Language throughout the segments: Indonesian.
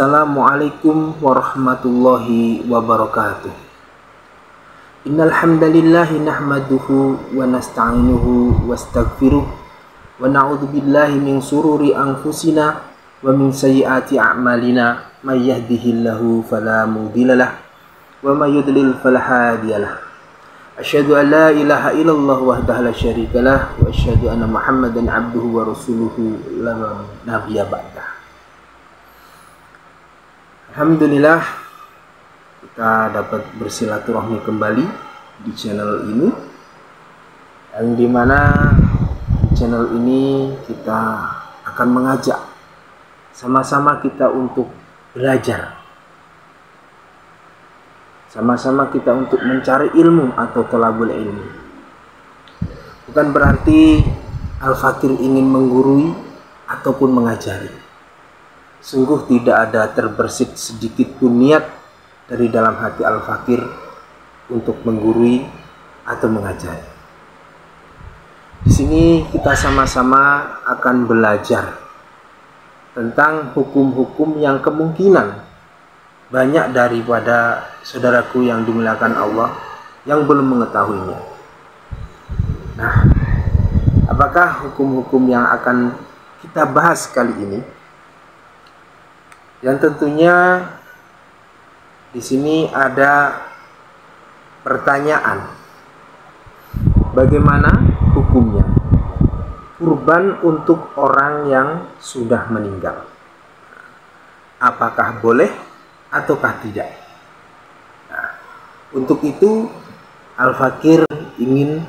Assalamualaikum warahmatullahi wabarakatuh. Innal hamdalillahi nahmaduhu wa nasta'inuhu wastaghfiruh wa na'udzu billahi min sururi anfusina wa min sayyiati a'malina may yahdihillahu fala mudhillalah wa may yudlil fala hadiyalah. Asyhadu an la ilaha illallah wahdahu la syarikalah wa asyhadu anna Muhammadan abduhu wa rasuluhu la nabiyya ba'dah. Alhamdulillah kita dapat bersilaturahmi kembali di channel ini, yang dimana di channel ini kita akan mengajak sama-sama kita untuk belajar, sama-sama kita untuk mencari ilmu atau thalabul ilmi. Bukan berarti Al-Fakir ingin menggurui ataupun mengajari. Sungguh tidak ada terbersit sedikit pun niat dari dalam hati Al-Fakir untuk menggurui atau mengajari. Di sini kita sama-sama akan belajar tentang hukum-hukum yang kemungkinan banyak daripada saudaraku yang dimuliakan Allah yang belum mengetahuinya. Nah, apakah hukum-hukum yang akan kita bahas kali ini? Yang tentunya di sini ada pertanyaan, bagaimana hukumnya kurban untuk orang yang sudah meninggal? Apakah boleh ataukah tidak? Nah, untuk itu Al-Fakir ingin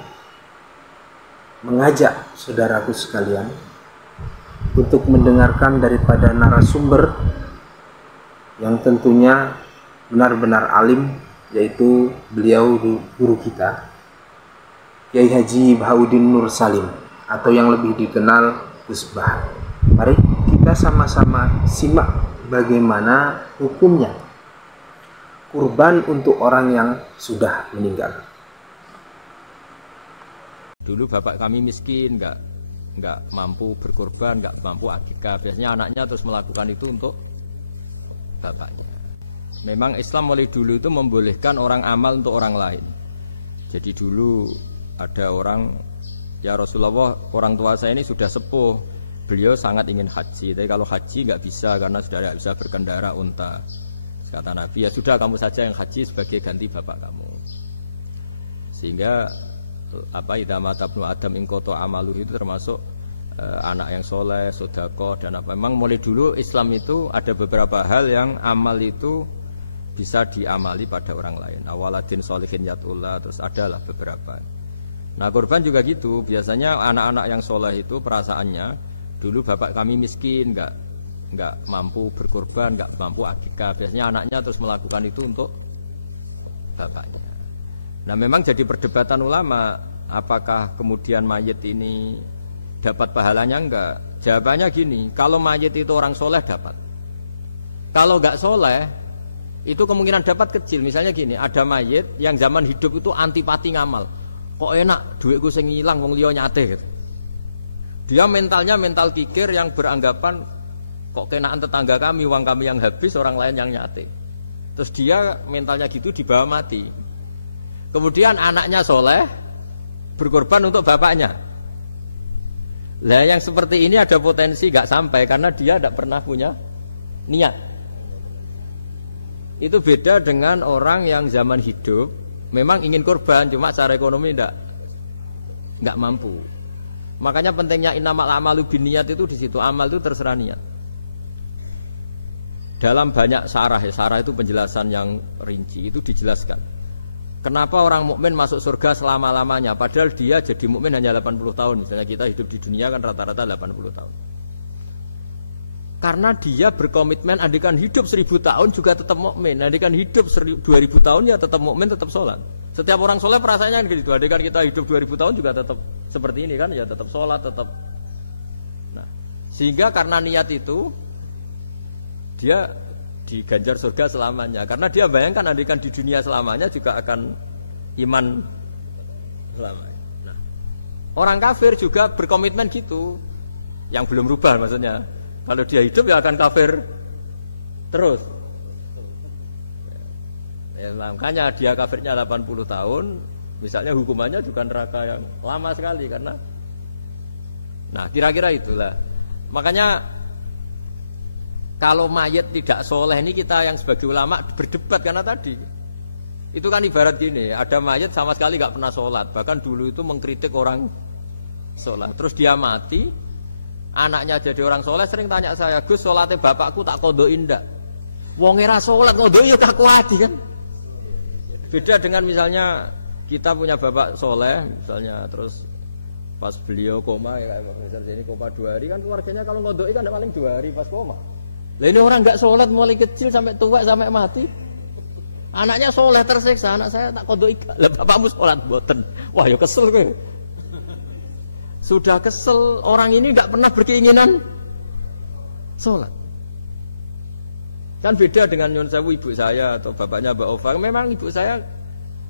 mengajak saudaraku sekalian untuk mendengarkan daripada narasumber yang tentunya benar-benar alim, yaitu beliau guru kita, Kiai Haji Bahaudin Nur Salim, atau yang lebih dikenal Gus Bah. Mari kita sama-sama simak bagaimana hukumnya kurban untuk orang yang sudah meninggal. Dulu bapak kami miskin, nggak mampu berkorban, nggak mampu akikah. Biasanya anaknya terus melakukan itu untuk bapaknya. Memang Islam mulai dulu itu membolehkan orang amal untuk orang lain. Jadi dulu ada orang, ya Rasulullah, orang tua saya ini sudah sepuh, beliau sangat ingin haji, tapi kalau haji nggak bisa karena sudah tidak bisa berkendara unta. Kata Nabi, ya sudah kamu saja yang haji sebagai ganti bapak kamu. Sehingga idza mata ibnu adam in qata amaluhu itu termasuk anak yang soleh, sodako dan apa. Memang mulai dulu Islam itu ada beberapa hal yang amal itu bisa diamali pada orang lain. Awaladin solihin yatullah, terus adalah beberapa. Nah, kurban juga gitu. Biasanya anak-anak yang soleh itu perasaannya dulu bapak kami miskin, nggak mampu berkorban, nggak mampu akikah. Biasanya anaknya terus melakukan itu untuk bapaknya. Nah, memang jadi perdebatan ulama, apakah kemudian mayit ini dapat pahalanya enggak? Jawabannya gini, kalau mayit itu orang soleh dapat. Kalau enggak soleh, itu kemungkinan dapat kecil. Misalnya gini, ada mayit yang zaman hidup itu antipati ngamal. Kok enak, duitku sing ilang wong liya nyate gitu. Dia mentalnya mental pikir yang beranggapan kok kenaan tetangga kami, uang kami yang habis, orang lain yang nyate. Terus dia mentalnya gitu dibawa mati. Kemudian anaknya soleh, berkorban untuk bapaknya. Lah yang seperti ini ada potensi gak sampai karena dia tidak pernah punya niat. Itu beda dengan orang yang zaman hidup memang ingin korban, cuma secara ekonomi nggak mampu. Makanya pentingnya innamal a'malu binniyat itu di situ. Amal itu terserah niat. Dalam banyak syarah, syarah itu penjelasan yang rinci itu dijelaskan. Kenapa orang mukmin masuk surga selama-lamanya padahal dia jadi mukmin hanya 80 tahun. Misalnya kita hidup di dunia kan rata-rata 80 tahun. Karena dia berkomitmen andikan hidup 1000 tahun juga tetap mukmin, andikan hidup 2000 tahun ya tetap mukmin, tetap sholat. Setiap orang sholat perasaannya gitu. Andikan kita hidup 2000 tahun juga tetap seperti ini kan, ya tetap sholat, tetap. Nah, sehingga karena niat itu dia diganjar surga selamanya. Karena dia bayangkan andikan di dunia selamanya juga akan iman selamanya. Nah, orang kafir juga berkomitmen gitu, yang belum rubah maksudnya. Kalau dia hidup ya akan kafir Terus ya, makanya dia kafirnya 80 tahun, misalnya hukumannya juga neraka yang lama sekali karena nah kira-kira itulah. Makanya kalau mayat tidak soleh ini kita yang sebagai ulama berdebat karena tadi itu kan ibarat gini, ada mayat sama sekali nggak pernah sholat, bahkan dulu itu mengkritik orang sholat, terus dia mati, anaknya jadi orang soleh sering tanya saya, Gus sholatnya bapakku tak kodoin ndak? Wong era sholat kodoin ya tak kuati kan? Beda dengan misalnya kita punya bapak soleh misalnya, terus pas beliau koma ya kayak misalnya ini koma 2 hari kan keluarganya kalau ngodoi kan paling 2 hari pas koma. Lah ini orang nggak sholat mulai kecil sampai tua sampai mati. Anaknya sholat tersiksa, anak saya tak kodoi. Lah bapakmu sholat boten. Wah ya kesel gue. Sudah kesel, orang ini nggak pernah berkeinginan sholat. Kan beda dengan Nyun Sewu ibu saya atau bapaknya Mbak Ova. Memang ibu saya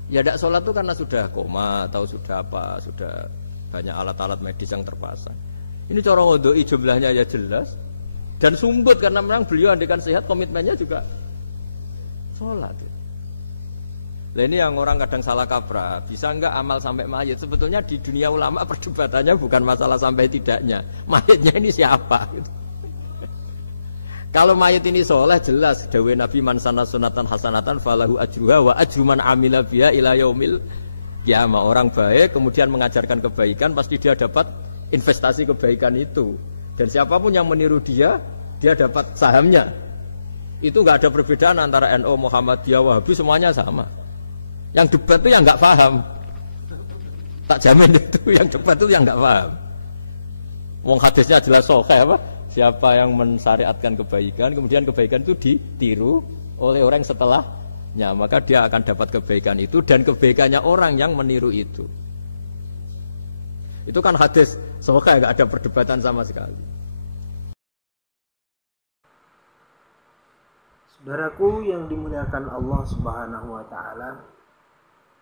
ya tidak sholat itu karena sudah koma atau sudah apa, sudah banyak alat-alat medis yang terpasang. Ini cara ngodoi jumlahnya ya jelas. Dan sumbut karena memang beliau andekan sehat komitmennya juga sholat. Nah ini yang orang kadang salah kaprah. Bisa enggak amal sampai mayit? Sebetulnya di dunia ulama perdebatannya bukan masalah sampai tidaknya. Mayitnya ini siapa? Gitu. Kalau mayit ini soleh jelas. Dawe Nabi man sana sunatan hasanatan falahu ajruha wa ajruman amila biha ila yaumil qiyamah. Orang baik kemudian mengajarkan kebaikan pasti dia dapat investasi kebaikan itu. Dan siapapun yang meniru dia dapat sahamnya. Itu nggak ada perbedaan antara NU, Muhammadiyah, Wahabi, semuanya sama. Yang debat itu yang nggak paham. Tak jamin itu yang debat itu yang nggak paham. Wong hadisnya jelas sahih apa? Siapa yang mensyariatkan kebaikan, kemudian kebaikan itu ditiru oleh orang setelahnya, maka dia akan dapat kebaikan itu dan kebaikannya orang yang meniru itu. Itu kan hadis sahih, nggak ada perdebatan sama sekali. Saudaraku yang dimuliakan Allah Subhanahu wa taala,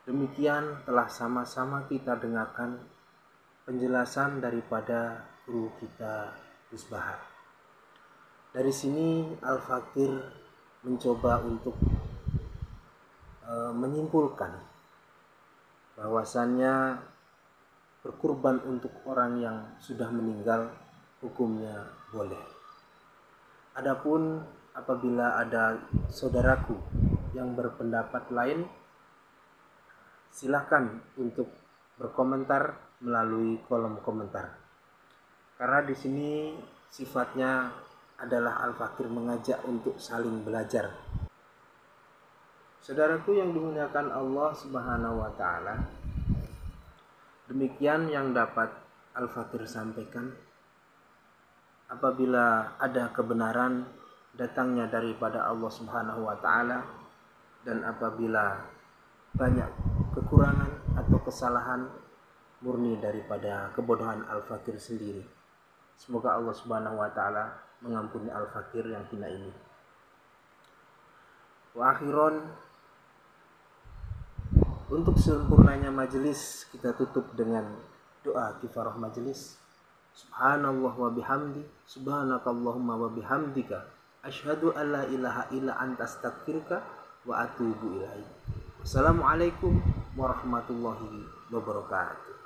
demikian telah sama-sama kita dengarkan penjelasan daripada guru kita Gus Bahar. Dari sini Al-Fakir mencoba untuk menyimpulkan bahwasannya berkurban untuk orang yang sudah meninggal hukumnya boleh. Adapun apabila ada saudaraku yang berpendapat lain, silakan untuk berkomentar melalui kolom komentar. Karena di sini sifatnya adalah Al-Fakir mengajak untuk saling belajar. Saudaraku yang dimuliakan Allah Subhanahu wa taala, demikian yang dapat Al-Fakir sampaikan. Apabila ada kebenaran datangnya daripada Allah Subhanahu wa taala, dan apabila banyak kekurangan atau kesalahan murni daripada kebodohan Al-Fakir sendiri. Semoga Allah Subhanahu wa taala mengampuni Al-Fakir yang hina ini. Wa akhiron, untuk sempurnanya majelis kita tutup dengan doa kifarah majelis. Subhanallah wa bihamdi, subhanakallahumma wa bihamdika, asyhadu an la ilaha illa anta astaghfiruka wa atubu ilaik. Wassalamualaikum warahmatullahi wabarakatuh.